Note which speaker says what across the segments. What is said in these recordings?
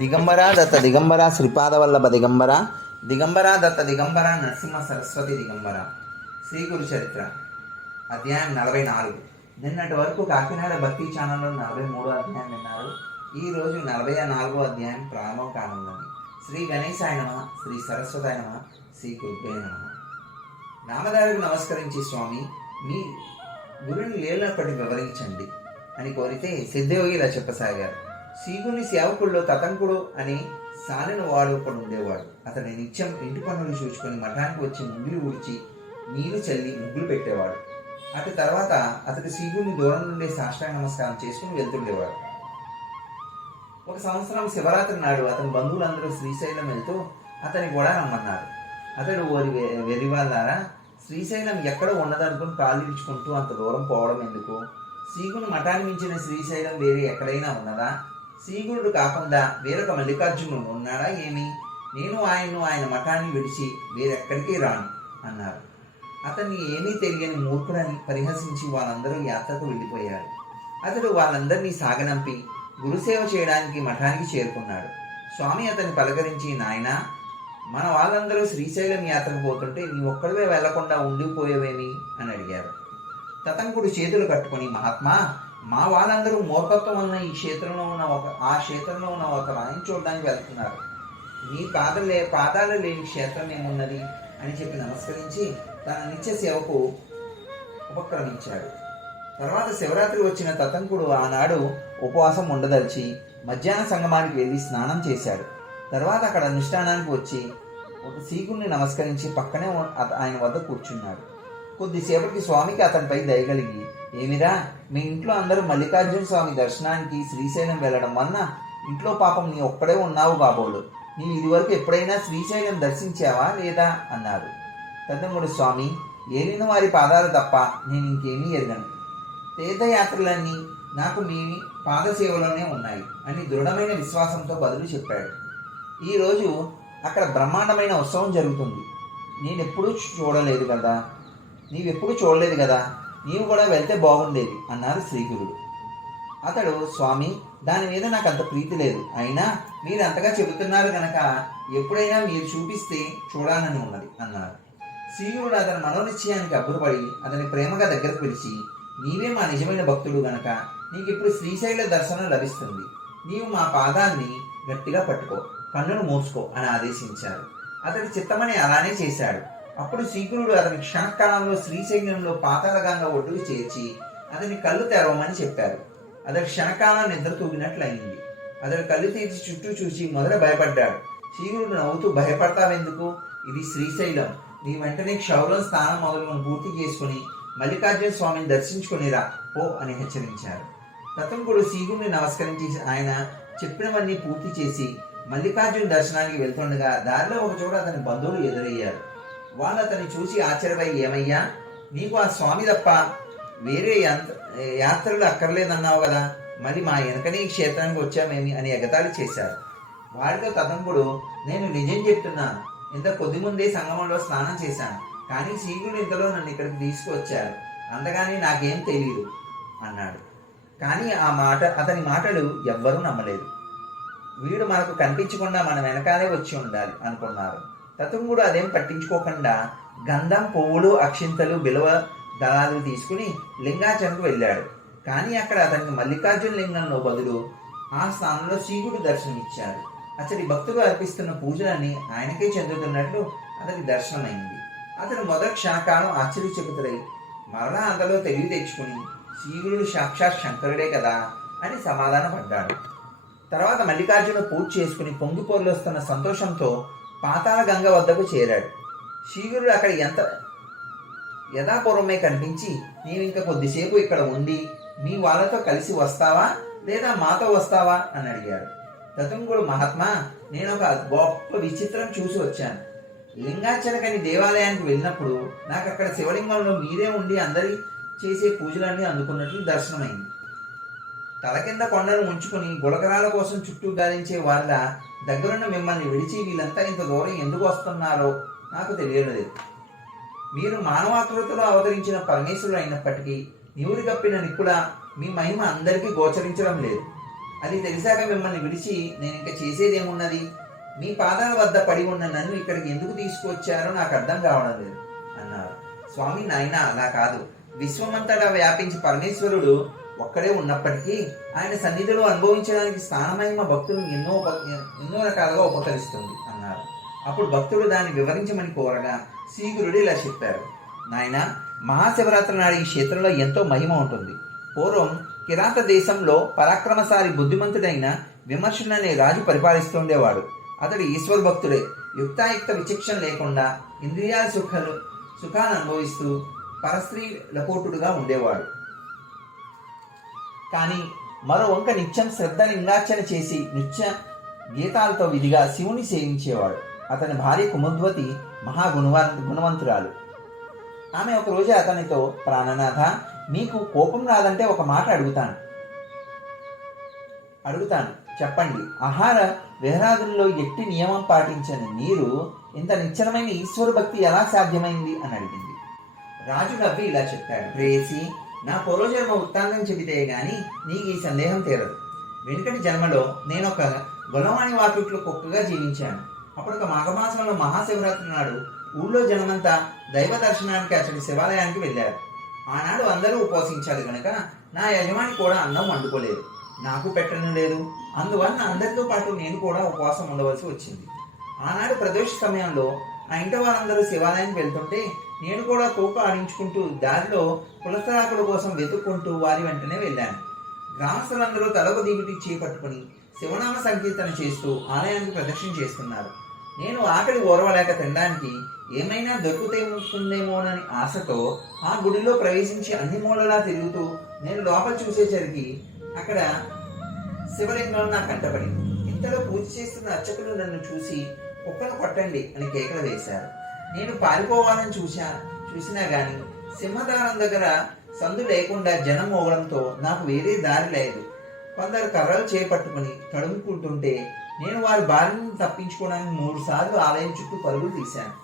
Speaker 1: దిగంబర దత్త దిగంబర శ్రీపాదవల్లభ దిగంబర దిగంబర దత్త దిగంబర నరసింహ సరస్వతి దిగంబర శ్రీ గురు చరిత్ర అధ్యాయం నలభై నాలుగు. నిన్నటి వరకు కాకినాడ భక్తి ఛానల్లో నలభై మూడో అధ్యాయం విన్నారు. ఈ రోజు నలభై నాలుగో అధ్యాయం ప్రారంభం కానుందని. శ్రీ గణేశాయ నమ శ్రీ సరస్వతాయ నమ శ్రీ గురుపే నమ. నామదారికి నమస్కరించి స్వామి మీ గురుని లేనప్పటి వివరించండి అని కోరితే సిద్ధయోగి ఇలా చెప్పసాగారు సీగుని సేవకుల్లో తతంకుడు అని సాలిన వాడు ఒకడు ఉండేవాడు. అతని నిత్యం ఇంటి పనులు చూసుకొని మఠానికి వచ్చి ముగ్గులు ఊడ్చి నీరు చల్లి ముగ్గులు పెట్టేవాడు. అటు తర్వాత అతడు సీగుని దూరం నుండి సాష్టాంగ నమస్కారం చేసుకుని వెళ్తుండేవాడు. ఒక సంవత్సరం శివరాత్రి నాడు అతని బంధువులందరూ శ్రీశైలం వెళ్తూ అతని కూడా రమ్మన్నారు. అతడు ఓరి వెరి వాళ్ళారా శ్రీశైలం ఎక్కడ ఉన్నదనుకుని కాళ్ళు అంత దూరం పోవడం ఎందుకు? సీగుని మఠాన్ని మించిన శ్రీశైలం వేరే ఎక్కడైనా ఉన్నదా? శ్రీగురుడు కాకుండా వేరొక మల్లికార్జునుడు ఉన్నాడా ఏమి? నేను ఆయన్ను ఆయన మఠాన్ని విడిచి వేరెక్కడికి రాను అన్నారు. అతన్ని ఏమీ తెలియని మూర్ఖుడని పరిహసించి వాళ్ళందరూ యాత్రకు వెళ్ళిపోయారు. అతడు వాళ్ళందరినీ సాగనంపి గురుసేవ చేయడానికి మఠానికి చేరుకున్నాడు. స్వామి అతన్ని పలకరించి నాయన మన వాళ్ళందరూ శ్రీశైలం యాత్రకు పోతుంటే నీ ఒక్కడివే వెళ్ళకుండా ఉండిపోయేవేమి? అని అడిగారు. తతంకుడు చేతులు కట్టుకొని మహాత్మా మా వాళ్ళందరూ మూర్ఖత్వం ఉన్న ఈ క్షేత్రంలో ఉన్న ఒక ఆ క్షేత్రంలో ఉన్న ఒక రాయిని చూడడానికి వెళ్తున్నారు. మీ పాదలే పాదాలు లేని క్షేత్రం ఏమున్నది అని చెప్పి నమస్కరించి తన నిత్య సేవకు ఉపక్రమించాడు. తర్వాత శివరాత్రి వచ్చిన తతంకుడు ఆనాడు ఉపవాసం ఉండదలిచి మధ్యాహ్న సంగమానికి వెళ్ళి స్నానం చేశాడు. తర్వాత అక్కడ అనుష్ఠానానికి వచ్చి ఒక సీకుణ్ణి నమస్కరించి పక్కనే ఆయన వద్ద కూర్చున్నాడు. కొద్దిసేపటికి స్వామికి అతనిపై దయగలిగి ఏమిరా? మీ ఇంట్లో అందరూ మల్లికార్జున స్వామి దర్శనానికి శ్రీశైలం వెళ్ళడం వలన ఇంట్లో పాపం నీ ఒక్కడే ఉన్నావు బాబోలు. నీ ఇదివరకు ఎప్పుడైనా శ్రీశైలం దర్శించావా లేదా? అన్నారు. తదముడు స్వామి ఏలిన వారి పాదాలు తప్ప నేను ఇంకేమీ ఎరగను. తీర్థయాత్రలన్నీ నాకు మీ పాదసేవలోనే ఉన్నాయి అని దృఢమైన విశ్వాసంతో బదులు చెప్పాడు. ఈరోజు అక్కడ బ్రహ్మాండమైన ఉత్సవం జరుగుతుంది. నేనెప్పుడూ చూడలేదు కదా. నీవెప్పుడు చూడలేదు కదా? నీవు కూడా వెళ్తే బాగుండేది అన్నారు శ్రీగురుడు. అతడు స్వామి దాని మీద నాకు అంత ప్రీతి లేదు. అయినా మీరు అంతగా చెబుతున్నారు గనక ఎప్పుడైనా మీరు చూపిస్తే చూడాలని ఉన్నది అన్నారు శ్రీగురుడు అతని మనోనిశ్చయానికి అబ్బురపడి అతని ప్రేమగా దగ్గరకు పిలిచి నీవే మా నిజమైన భక్తుడు గనక నీకు ఇప్పుడు శ్రీశైల దర్శనం లభిస్తుంది. నీవు మా పాదాన్ని గట్టిగా పట్టుకో కన్నును మూసుకో అని ఆదేశించారు అతడి చిత్తమని అలానే చేశాడు. అప్పుడు శ్రీకురుడు అతని క్షణకాలంలో శ్రీశైలంలో పాతాళగంగ ఒడ్డుకు చేర్చి అతని కళ్ళు తెరవమని చెప్పారు. అతడి క్షణకాలం నిద్ర తూగినట్లయింది. అతడు కళ్ళు తెరిచి చుట్టూ చూసి మొదట భయపడ్డాడు. శ్రీగురుడు నవ్వుతూ భయపడతావెందుకు? ఇది శ్రీశైలం. నీ వెంటనే క్షౌరం స్నానం మొదలును పూర్తి చేసుకుని మల్లికార్జున స్వామిని దర్శించుకునిరా ఓ అని హెచ్చరించారు. తతంకుడు శ్రీగుడిని నమస్కరించి ఆయన చెప్పినవన్నీ పూర్తి చేసి మల్లికార్జున దర్శనానికి వెళ్తుండగా దారిలో ఒక చోట అతని బంధువులు ఎదురయ్యారు. వాళ్ళు అతన్ని చూసి ఆశ్చర్యపై ఏమయ్యా నీకు ఆ స్వామి తప్ప వేరే యాత్రలు అక్కర్లేదన్నావు కదా మరి మా వెనకనే ఈ క్షేత్రానికి వచ్చామేమి? అని ఎగతాళి చేశారు. వాడితో తతంకుడు నేను నిజం చెప్తున్నాను. ఇంత కొద్ది ముందే సంగమంలో స్నానం చేశాను. కానీ శ్రీగుడు ఇంతలో నన్ను ఇక్కడికి తీసుకువచ్చారు అంతగాని నాకేం తెలియదు అన్నాడు. కానీ ఆ మాట అతని మాటలు ఎవ్వరూ నమ్మలేదు. వీడు మనకు కనిపించకుండా మన వెనకాలే వచ్చి ఉండాలి అనుకున్నారు. తతంగుడు అదేం పట్టించుకోకుండా గంధం పువ్వులు అక్షింతలు బిలవ దళాలు తీసుకుని లింగాచరణకు వెళ్ళాడు. కానీ అక్కడ అతనికి మల్లికార్జున లింగంలో బదులు ఆ స్థానంలో శ్రీగుడు దర్శనమిచ్చారు. అతడి భక్తులు అర్పిస్తున్న పూజలన్నీ ఆయనకే చెందుతున్నట్లు అతనికి దర్శనమైంది. అతను మొదటి క్షణకాలం ఆశ్చర్యచకితుడై మరలా అంతలో తెలివి తెచ్చుకుని శ్రీగురుడు సాక్షాత్ శంకరుడే కదా అని సమాధాన పడ్డాడు తర్వాత మల్లికార్జున పూజ చేసుకుని పొంగి వస్తున్న సంతోషంతో పాతాళ గంగ వద్దకు చేరాడు. శ్రీగురుడు అక్కడ ఎంత యథాపూర్వమే కనిపించి నేను ఇంకా కొద్దిసేపు ఇక్కడ ఉండి మీ వాళ్ళతో కలిసి వస్తావా లేదా మాతో వస్తావా? అని అడిగాడు. తతంగుడు మహాత్మా నేను ఒక గొప్ప విచిత్రం చూసి వచ్చాను. లింగాచలకని దేవాలయానికి వెళ్ళినప్పుడు నాకు అక్కడ శివలింగంలో మీరే ఉండి అందరి చేసే పూజలన్నీ అందుకున్నట్లు దర్శనమైంది. తల కింద కొండను ఉంచుకుని గులకరాల కోసం చుట్టూ గాలించే వాళ్ళ దగ్గరున్న మిమ్మల్ని విడిచి వీళ్ళంతా ఇంత దూరం ఎందుకు వస్తున్నారో నాకు తెలియలేదు. మీరు మానవాకృతిలో అవతరించిన పరమేశ్వరుడు అయినప్పటికీ నివురు కప్పిన నిప్పుడ మీ మహిమ అందరికీ గోచరించడం లేదు. అది తెలిసాక మిమ్మల్ని విడిచి నేను ఇంకా చేసేదేమున్నది? మీ పాదాల వద్ద పడి ఉన్న నన్ను ఇక్కడికి ఎందుకు తీసుకువచ్చారో నాకు అర్థం కావడం లేదు అన్నారు. స్వామి నాయన అలా కాదు. విశ్వమంతటా వ్యాపించి పరమేశ్వరుడు ఒక్కడే ఉన్నప్పటికీ ఆయన సన్నిధిలో అనుభవించడానికి స్థానమైన భక్తులు ఎన్నో ఎన్నో రకాలుగా ఉపకరిస్తుంది అన్నారు. అప్పుడు భక్తుడు దాన్ని వివరించమని కోరగా శ్రీగురుడు ఇలా చెప్పారు. నాయన మహాశివరాత్రి నాడు ఈ క్షేత్రంలో ఎంతో మహిమ ఉంటుంది. పూర్వం కిరాత దేశంలో పరాక్రమశాలి బుద్ధిమంతుడైన విమర్శన్ అనే రాజు పరిపాలిస్తుండేవాడు. అతడు ఈశ్వర భక్తుడే. యుక్తాయుక్త విచక్షణ లేకుండా ఇంద్రియాల సుఖాలు సుఖాన్ని అనుభవిస్తూ పరస్త్రీ లకోటుడుగా ఉండేవాడు. కానీ మరో వంక నిత్యం శ్రద్ధ నింగార్చన చేసి నిత్య గీతాలతో విధిగా శివుని సేవించేవాడు. అతని భార్య కుముద్వతి మహా గుణవంతురాలు. ఆమె ఒక రోజు అతనితో ప్రాణనాథ మీకు కోపం రాదంటే ఒక మాట అడుగుతాను. అడుగుతాను. చెప్పండి. ఆహార విహరాదుల్లో ఎట్టి నియమం పాటించని మీరు ఇంత నిశ్చలమైన ఈశ్వర భక్తి ఎలా సాధ్యమైంది? అని అడిగింది. రాజు నవ్వి ఇలా చెప్పాడు. ప్రేసి నా పూర్వజన్మ వృత్తాంతం చెబితే గాని నీకు ఈ సందేహం తీరదు. వెనుకటి జన్మలో నేను ఒక గుణవాణి వాకిట్లో కుక్కగా జీవించాను. అప్పుడు ఒక మాఘమాసంలో మహాశివరాత్రి నాడు ఊళ్ళో జనమంతా దైవ దర్శనానికి అతడి శివాలయానికి వెళ్ళారు. ఆనాడు అందరూ ఉపవసించారు గనక నా యజమాని కూడా అన్నం వండుకోలేదు. నాకు పెట్టడం లేదు. అందువల్ల అందరితో పాటు నేను కూడా ఉపవాసం ఉండవలసి వచ్చింది. ఆనాడు ప్రదోష సమయంలో ఆ ఇంటి వారందరూ శివాలయానికి వెళ్తుంటే నేను కూడా కోప ఆడించుకుంటూ దారిలో పులసరాకుల కోసం వెతుక్కుంటూ వారి వెంటనే వెళ్ళాను. గ్రామస్తులందరూ తలకు దిగుటి చేపట్టుకుని శివనామ సంకీర్తన చేస్తూ ఆలయానికి ప్రదక్షిణ చేస్తున్నారు. నేను ఆకలి ఓర్వలేక తినడానికి ఏమైనా దొరుకుతుందేమోనని ఆశతో ఆ గుడిలో ప్రవేశించి అన్ని మూలలా తిరుగుతూ నేను లోపల చూసేసరికి అక్కడ శివలింగం నా కంటపడింది ఇంతలో పూజ చేస్తున్న అర్చకులు నన్ను చూసి కుక్కను కొట్టండి అని కేకలు వేశారు. నేను పారిపోవాలని చూశా చూసినా గాని సింహద్వారం దగ్గర సందు లేకుండా జనం మోగడంతో నాకు వేరే దారి లేదు. కొందరు కర్రలు చేపట్టుకుని తడుముకుంటుంటే నేను వారి బారిని తప్పించుకోవడానికి మూడు సార్లు ఆలయం చుట్టూ పరుగులు తీశాను.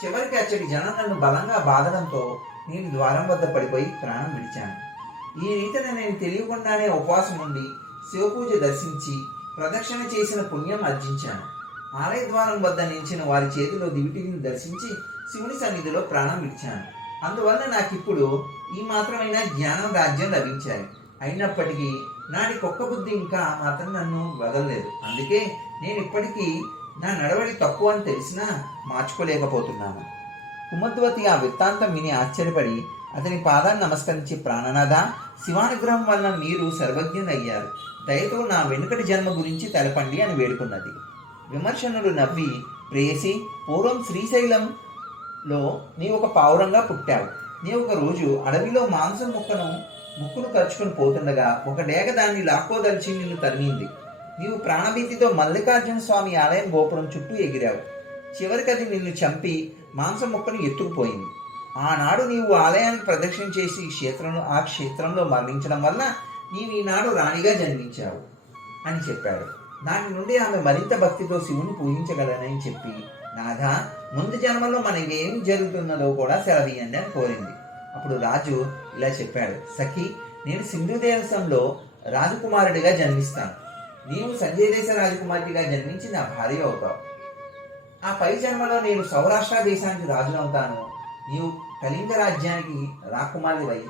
Speaker 1: చివరికి అచ్చడి జనం నన్ను బలంగా బాధడంతో నేను ద్వారం వద్ద పడిపోయి ప్రాణం విడిచాను. ఈ రీతిన నేను తెలియకుండానే ఉపవాసం ఉండి శివపూజ దర్శించి ప్రదక్షిణ చేసిన పుణ్యం అర్జించాను. ఆలయ ద్వారం వద్ద నిలిచిన వారి చేతిలో దివిటిని దర్శించి శివుని సన్నిధిలో ప్రాణం విడిచాను అందువల్ల నాకు ఇప్పుడు ఈ మాత్రమైన జ్ఞానం రాజ్యం లభించాయి. అయినప్పటికీ నాటి కుక్క బుద్ధి ఇంకా మాత్రం నన్ను వదలలేదు. అందుకే నేను ఇప్పటికీ నా నడవడి తక్కువ అని తెలిసినా మార్చుకోలేకపోతున్నాను. కుమద్వతి ఆ వృత్తాంతం విని ఆశ్చర్యపడి అతని పాదాన్ని నమస్కరించి ప్రాణనాథ శివానుగ్రహం వలన మీరు సర్వజ్ఞులయ్యారు. దయతో నా వెనుకటి జన్మ గురించి తెలపండి అని వేడుకున్నది. విమర్శనులు నవ్వి ప్రేయసి పూర్వం శ్రీశైలంలో నీ ఒక పావురంగా పుట్టావు. నీ ఒక రోజు అడవిలో మాంసం ముక్కను ముక్కును ఖర్చుకుని పోతుండగా ఒక డేగ దాన్ని లాక్కోదలిచి నిన్ను తరిమింది. నీవు ప్రాణభీతితో మల్లికార్జున స్వామి ఆలయం గోపురం చుట్టూ ఎగిరావు. చివరికి అది నిన్ను చంపి మాంసం ముక్కను ఎత్తుకుపోయింది. ఆనాడు నీవు ఆలయానికి ప్రదక్షిణ చేసి ఈ క్షేత్రంలో ఆ క్షేత్రంలో మరణించడం వల్ల నీవు ఈనాడు రాణిగా జన్మించావు అని చెప్పాడు. నాటి నుండి ఆమె మరింత భక్తితో శివుని పూజించగలనని చెప్పి నాథ ముందు జన్మలో మనకేం జరుగుతున్నదో కూడా సెలవీయండి అని కోరింది. అప్పుడు రాజు ఇలా చెప్పాడు సఖి నేను సింధు దేశంలో రాజకుమారుడిగా జన్మిస్తాను. నీవు సంజయ దేశ రాజకుమారుడిగా జన్మించి నా భార్య అవుతావు. ఆ పై జన్మలో నేను సౌరాష్ట్ర దేశానికి రాజునవుతాను నీవు కళింగ రాజ్యానికి రాకుమారివై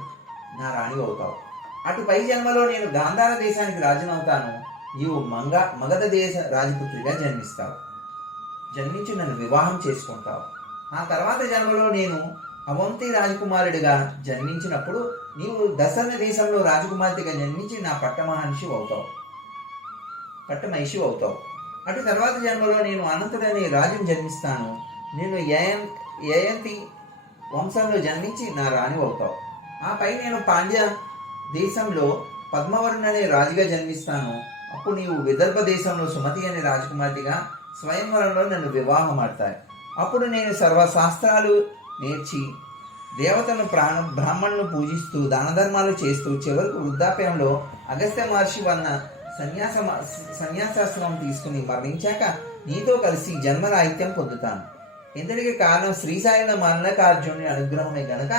Speaker 1: నా రాణి అవుతావు అటు పై జన్మలో నేను గాంధార దేశానికి రాజునవుతాను నీవు మంగ మగధ దేశ రాజపుత్రిగా జన్మిస్తావు. జన్మించి నన్ను వివాహం చేసుకుంటావు. ఆ తర్వాత జన్మలో నేను అవంతి రాజకుమారుడిగా జన్మించినప్పుడు నీవు దశరథ దేశంలో రాజకుమార్తెగా జన్మించి నా పట్టమహర్షి అవుతావు. పట్టమహిషి అవుతావు. అటు తర్వాత జన్మలో నేను అనంతుడనే రాజును జన్మిస్తాను. నేను యయం యయంతి వంశంలో జన్మించి నా రాణి అవుతావు. ఆ నేను పాండ్య దేశంలో పద్మవరుణ్ అనే రాజుగా జన్మిస్తాను. అప్పుడు నీవు విదర్భ దేశంలో సుమతి అనే రాజకుమార్తెగా స్వయంవరంలో నన్ను వివాహం ఆడతాయి. అప్పుడు నేను సర్వశాస్త్రాలు నేర్చి దేవతలను ప్రాణ బ్రాహ్మణులను పూజిస్తూ దాన ధర్మాలు చేస్తూ చివరకు వృద్ధాప్యంలో అగస్త్య మహర్షి వలన సన్యాస సన్యాసాశ్రమం తీసుకుని మరణించాక నీతో కలిసి జన్మరాహిత్యం పొందుతాను. ఇంతటికి కారణం శ్రీశైలం మల్లకార్జునుని అనుగ్రహమే గనక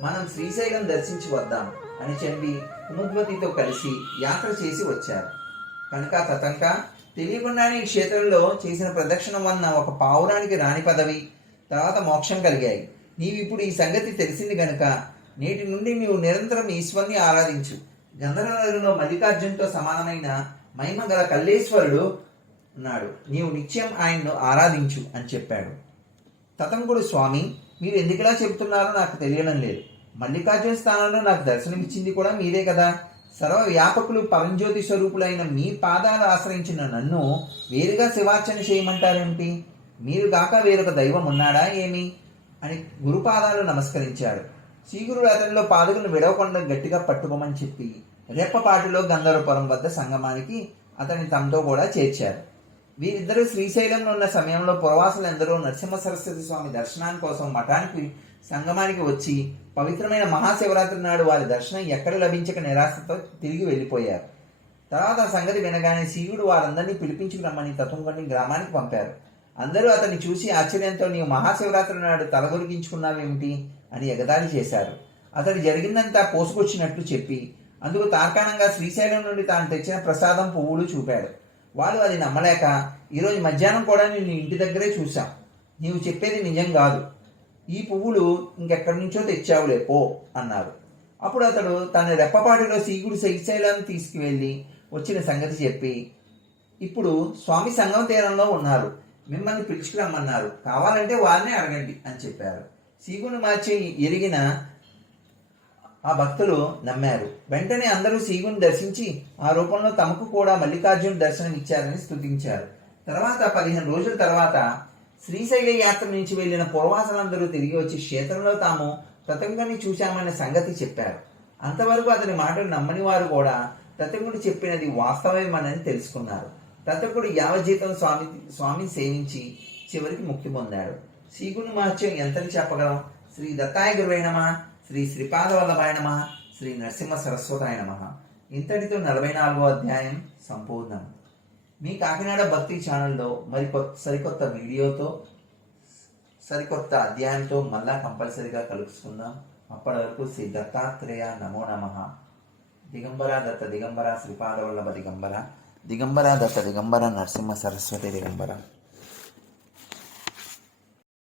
Speaker 1: మనం శ్రీశైలం దర్శించి వద్దాం అని చెప్పి కుముద్వతితో కలిసి యాత్ర చేసి వచ్చారు. కనుక తతంక తెలియకుండానే ఈ క్షేత్రంలో చేసిన ప్రదక్షిణం వలన ఒక పావురానికి రాణి పదవి తర్వాత మోక్షం కలిగాయి. నీవిప్పుడు ఈ సంగతి తెలిసింది గనుక నేటి నుండి నీవు నిరంతరం ఈశ్వరుని ఆరాధించు. గంధర్వనగరంలో మల్లికార్జునతో సమానమైన మహిమ గల కల్లేశ్వరుడు ఉన్నాడు. నీవు నిత్యం ఆయన్ను ఆరాధించు అని చెప్పాడు. తతంకుడు స్వామి మీరు ఎందుకులా చెబుతున్నారో నాకు తెలియడం లేదు. మల్లికార్జున స్థానంలో నాకు దర్శనమిచ్చింది కూడా మీరే కదా. సర్వ వ్యాపకులు పరంజ్యోతి స్వరూపులైన మీ పాదాలు ఆశ్రయించిన నన్ను వేరుగా శివార్చన చేయమంటారేమిటి? మీరు గాక వేరొక దైవం ఉన్నాడా ఏమి? అని గురుపాదాలు నమస్కరించాడు. శ్రీగురుడు అతనిలో పాదుకులను విడవకుండా గట్టిగా పట్టుకోమని చెప్పి రెప్పపాటిలో గంధర్వపురం వద్ద సంగమానికి అతని తమతో కూడా చేర్చారు. వీరిద్దరూ శ్రీశైలంలో ఉన్న సమయంలో పురవాసులందరూ నరసింహ సరస్వతి స్వామి దర్శనాని కోసం మఠానికి సంగమానికి వచ్చి పవిత్రమైన మహాశివరాత్రి నాడు వారి దర్శనం ఎక్కడ లభించక నిరాశతో తిరిగి వెళ్ళిపోయారు. తర్వాత సంగతి వినగానే శివుడు వారందరినీ పిలిపించుకురమ్మని తత్వంకొని గ్రామానికి పంపారు. అందరూ అతన్ని చూసి ఆశ్చర్యంతో నీవు మహాశివరాత్రి నాడు తలగొరిగించుకున్నావేమిటి అని ఎగదాడి చేశారు. అతడు జరిగిందంతా పోసుకొచ్చినట్లు చెప్పి అందుకు తార్కాణంగా శ్రీశైలం నుండి తాను తెచ్చిన ప్రసాదం పువ్వులు చూపాడు. వాళ్ళు అది నమ్మలేక ఈరోజు మధ్యాహ్నం కూడా నేను ఇంటి దగ్గరే చూశాం. నీవు చెప్పేది నిజం కాదు. ఈ పువ్వులు ఇంకెక్కడి నుంచో తెచ్చావులే పో అన్నారు. అప్పుడు అతడు తన రెప్పపాటిలో సీగుడు శైశైలాన్ని తీసుకువెళ్ళి వచ్చిన సంగతి చెప్పి ఇప్పుడు స్వామి సంగం తీరంలో ఉన్నారు మిమ్మల్ని పిలుచుకురమ్మన్నారు. కావాలంటే వారినే అడగండి అని చెప్పారు. సీగుని మార్చి ఎరిగిన ఆ భక్తులు నమ్మారు. వెంటనే అందరూ సీగుని దర్శించి ఆ రూపంలో తమకు కూడా మల్లికార్జున దర్శనం ఇచ్చారని స్తుతించారు. తర్వాత పదిహేను రోజుల తర్వాత శ్రీశైల యాత్ర నుంచి వెళ్ళిన పురవాసులందరూ తిరిగి వచ్చి క్షేత్రంలో తాము ప్రతంగుని చూశామనే సంగతి చెప్పారు. అంతవరకు అతని మాటలు నమ్మని వారు కూడా ప్రతంగుడు చెప్పినది వాస్తవమేమని తెలుసుకున్నారు. ప్రతకుడు యావజీతం స్వామి స్వామిని సేవించి చివరికి ముక్తి పొందాడు. శ్రీగుని మహత్యం ఎంతని చెప్పగలం? శ్రీ దత్తాయ గురువై శ్రీ శ్రీపాదవల్లభాయణమ శ్రీ నరసింహ సరస్వతాయ నమ. ఇంతటితో నలభై నాలుగో అధ్యాయం సంపూర్ణం. మీ కాకినాడ భక్తి ఛానల్లో మరి కొత్త సరికొత్త వీడియోతో సరికొత్త అధ్యాయంతో మళ్ళా కంపల్సరీగా కలుసుకుందాం. అప్పటి వరకు శ్రీ దత్తాత్రేయ నమో నమ. దిగంబర దత్త దిగంబర శ్రీపాదవల్లభ దిగంబర. దిగంబర దత్త దిగంబర నరసింహ సరస్వతి దిగంబర.